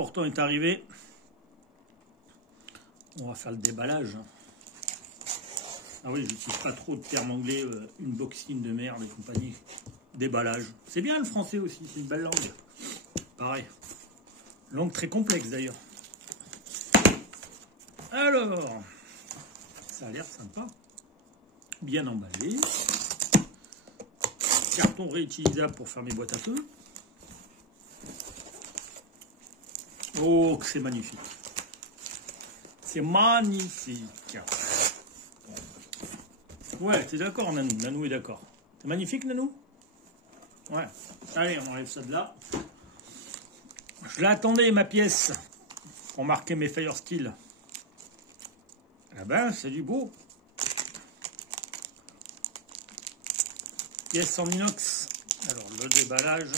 important est arrivé. On va faire le déballage. Ah oui, j'utilise pas trop de termes anglais, unboxing de merde et compagnie. Déballage. C'est bien le français aussi, c'est une belle langue. Pareil. Langue très complexe d'ailleurs. Alors, ça a l'air sympa. Bien emballé. Carton réutilisable pour faire mes boîtes à feu. Oh, que c'est magnifique. C'est magnifique. Ouais, t'es d'accord, Nanou? Nanou est d'accord. C'est magnifique, Nanou? Ouais. Allez, on enlève ça de là. Je l'attendais, ma pièce, pour marquer mes Firesteel. Ah ben, c'est du beau. Pièce en inox. Alors, le déballage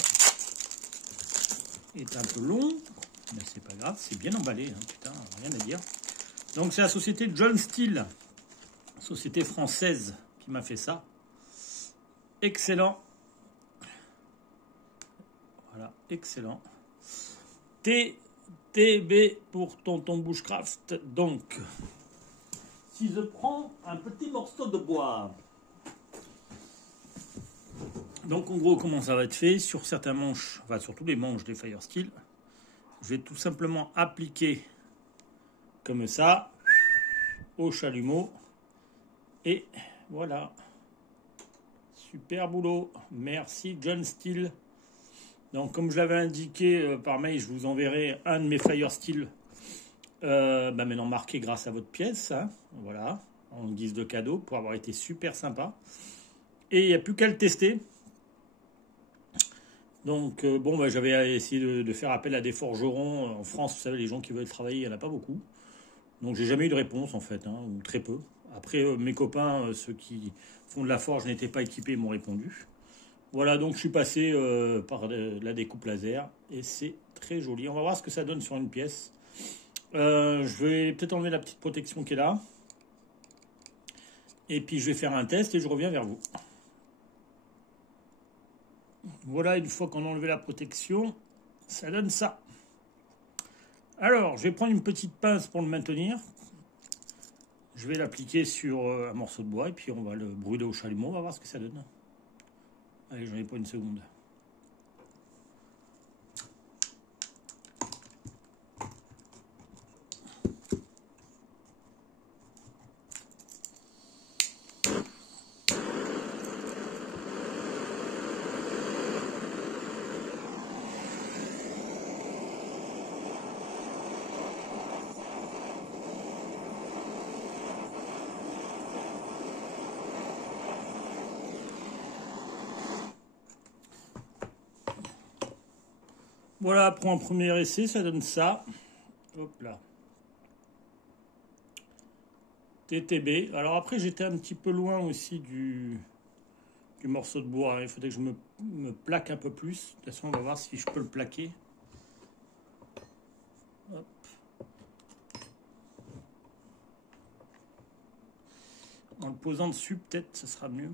est un peu long, mais c'est pas grave, c'est bien emballé, hein, putain, rien à dire. Donc, c'est la société John Steel, société française, qui m'a fait ça. Excellent. Voilà, excellent. TTB pour Tonton Bushcraft. Donc, si je prends un petit morceau de bois. Donc, en gros, comment ça va être fait? Sur certains manches, enfin, sur tous les manches des Firesteel, je vais tout simplement appliquer comme ça au chalumeau. Et voilà. Super boulot. Merci, John Steel. Donc, comme je l'avais indiqué par mail, je vous enverrai un de mes Firesteel maintenant marqué grâce à votre pièce. Hein, voilà, en guise de cadeau pour avoir été super sympa. Et il n'y a plus qu'à le tester. Donc, j'avais essayé de faire appel à des forgerons. En France, vous savez, les gens qui veulent travailler, il n'y en a pas beaucoup. Donc, j'ai jamais eu de réponse, en fait, hein, ou très peu. Après, mes copains, ceux qui font de la forge, n'étaient pas équipés, m'ont répondu. Voilà, donc je suis passé par la découpe laser. Et c'est très joli. On va voir ce que ça donne sur une pièce. Je vais peut-être enlever la petite protection qui est là. Et puis, je vais faire un test et je reviens vers vous. Voilà, une fois qu'on a enlevé la protection, ça donne ça. Alors, je vais prendre une petite pince pour le maintenir. Je vais l'appliquer sur un morceau de bois et puis on va le brûler au chalumeau. On va voir ce que ça donne. Allez, j'en ai pas une seconde. Voilà, pour un premier essai, ça donne ça. Hop là. TTB. Alors après, j'étais un petit peu loin aussi du morceau de bois. Il faudrait que je me plaque un peu plus. De toute façon, on va voir si je peux le plaquer. Hop. En le posant dessus, peut-être, ça sera mieux.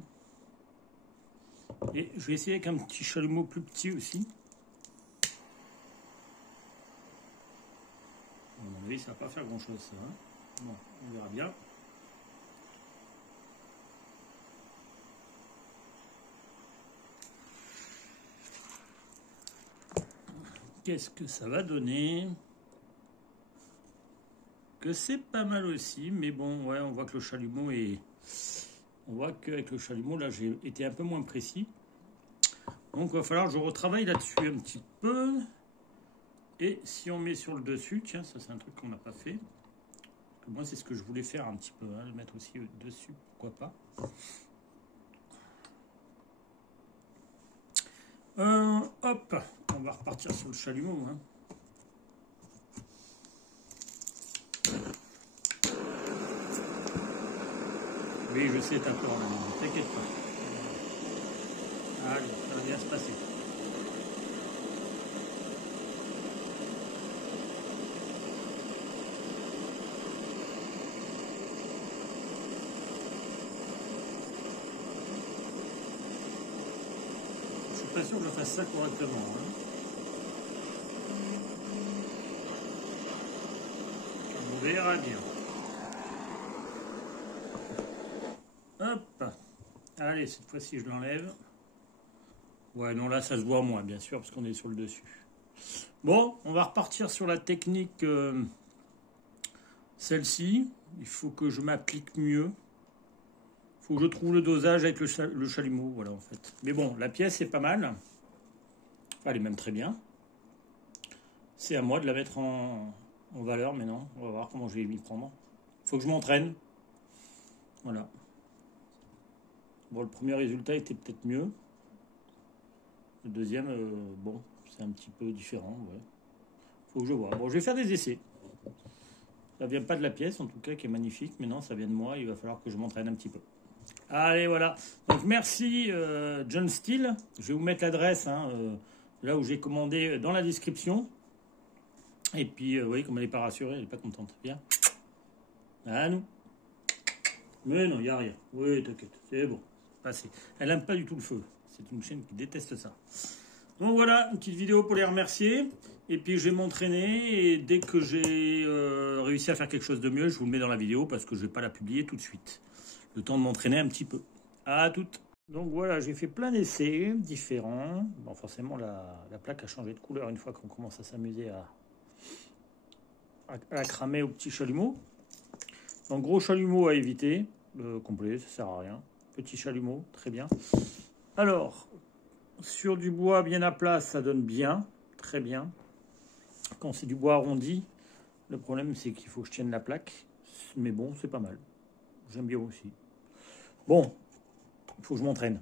Et je vais essayer avec un petit chalumeau plus petit aussi. À mon avis, ça va pas faire grand-chose, ça. Hein. Bon, on verra bien. Qu'est-ce que ça va donner? Que c'est pas mal aussi, mais bon, ouais, on voit que le chalumeau est... On voit qu'avec le chalumeau, là, j'ai été un peu moins précis. Donc, il va falloir que je retravaille là-dessus un petit peu. Et si on met sur le dessus, tiens, ça c'est un truc qu'on n'a pas fait. Parce que moi, c'est ce que je voulais faire un petit peu, hein, le mettre aussi dessus, pourquoi pas. Hop, on va repartir sur le chalumeau. Hein. Oui, je sais, t'as peur, ne t'inquiète pas. Allez, ça va bien se passer. Je suis pas sûr que je fasse ça correctement. Hein. verra bien. Hop. Allez, cette fois-ci, je l'enlève. Ouais, non, là, ça se voit moins, bien sûr, parce qu'on est sur le dessus. Bon, on va repartir sur la technique, celle-ci. Il faut que je m'applique mieux. Il faut que je trouve le dosage avec le chalumeau, voilà, en fait. Mais bon, la pièce est pas mal. Enfin, elle est même très bien. C'est à moi de la mettre en valeur maintenant. On va voir comment je vais m'y prendre. Il faut que je m'entraîne. Voilà. Bon, le premier résultat était peut-être mieux. Le deuxième, bon, c'est un petit peu différent. Ouais. Faut que je vois. Bon, je vais faire des essais. Ça vient pas de la pièce, en tout cas, qui est magnifique. Mais non, ça vient de moi. Il va falloir que je m'entraîne un petit peu. Allez, voilà. Donc, merci, John Steele. Je vais vous mettre l'adresse, hein, là où j'ai commandé, dans la description. Et puis, vous voyez, comme elle n'est pas rassurée, elle n'est pas contente. Bien. À nous. Mais non, il n'y a rien. Oui, t'inquiète. C'est bon. Passez. Elle n'aime pas du tout le feu. C'est une chaîne qui déteste ça. Donc voilà, une petite vidéo pour les remercier. Et puis je vais m'entraîner. Et dès que j'ai réussi à faire quelque chose de mieux, je vous le mets dans la vidéo parce que je ne vais pas la publier tout de suite. Le temps de m'entraîner un petit peu. À toutes. Donc voilà, j'ai fait plein d'essais différents. Bon, forcément, la plaque a changé de couleur une fois qu'on commence à s'amuser à cramer au petit chalumeau. Donc gros chalumeau à éviter. Complet, ça sert à rien. Petit chalumeau, très bien. Alors, sur du bois bien à plat, ça donne bien, très bien. Quand c'est du bois arrondi, le problème c'est qu'il faut que je tienne la plaque. Mais bon, c'est pas mal. J'aime bien aussi. Bon, il faut que je m'entraîne.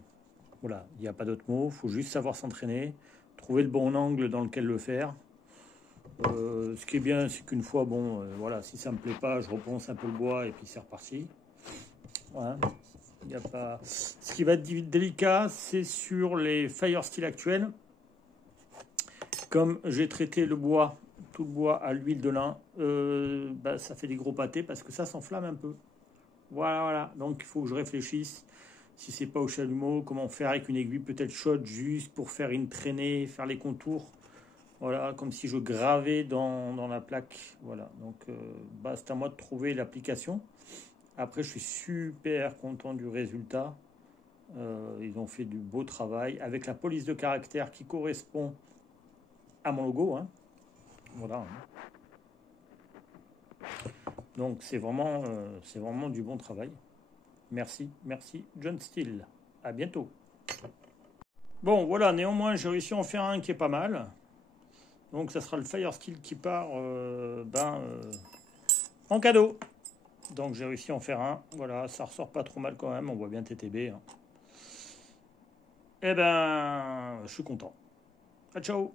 Voilà, il n'y a pas d'autre mot. Il faut juste savoir s'entraîner, trouver le bon angle dans lequel le faire. Ce qui est bien, c'est qu'une fois, bon, voilà, si ça me plaît pas, je reponce un peu le bois et puis c'est reparti. Voilà. Il y a pas... Ce qui va être délicat, c'est sur les Firesteel actuels. Comme j'ai traité le bois, tout le bois à l'huile de lin, ça fait des gros pâtés parce que ça s'enflamme un peu. Voilà, voilà. Donc il faut que je réfléchisse. Si c'est pas au chalumeau, comment faire avec une aiguille peut-être chaude juste pour faire une traînée, faire les contours. Voilà, comme si je gravais dans la plaque. Voilà, donc c'est à moi de trouver l'application. Après, je suis super content du résultat. Ils ont fait du beau travail avec la police de caractère qui correspond à mon logo. Hein. Voilà. Donc, c'est vraiment du bon travail. Merci, John Steele. À bientôt. Bon, voilà, néanmoins, j'ai réussi à en faire un qui est pas mal. Donc, ça sera le Firesteel qui part en cadeau. Donc j'ai réussi à en faire un. Voilà, ça ressort pas trop mal quand même. On voit bien TTB. Hein. Eh ben, je suis content. Ciao.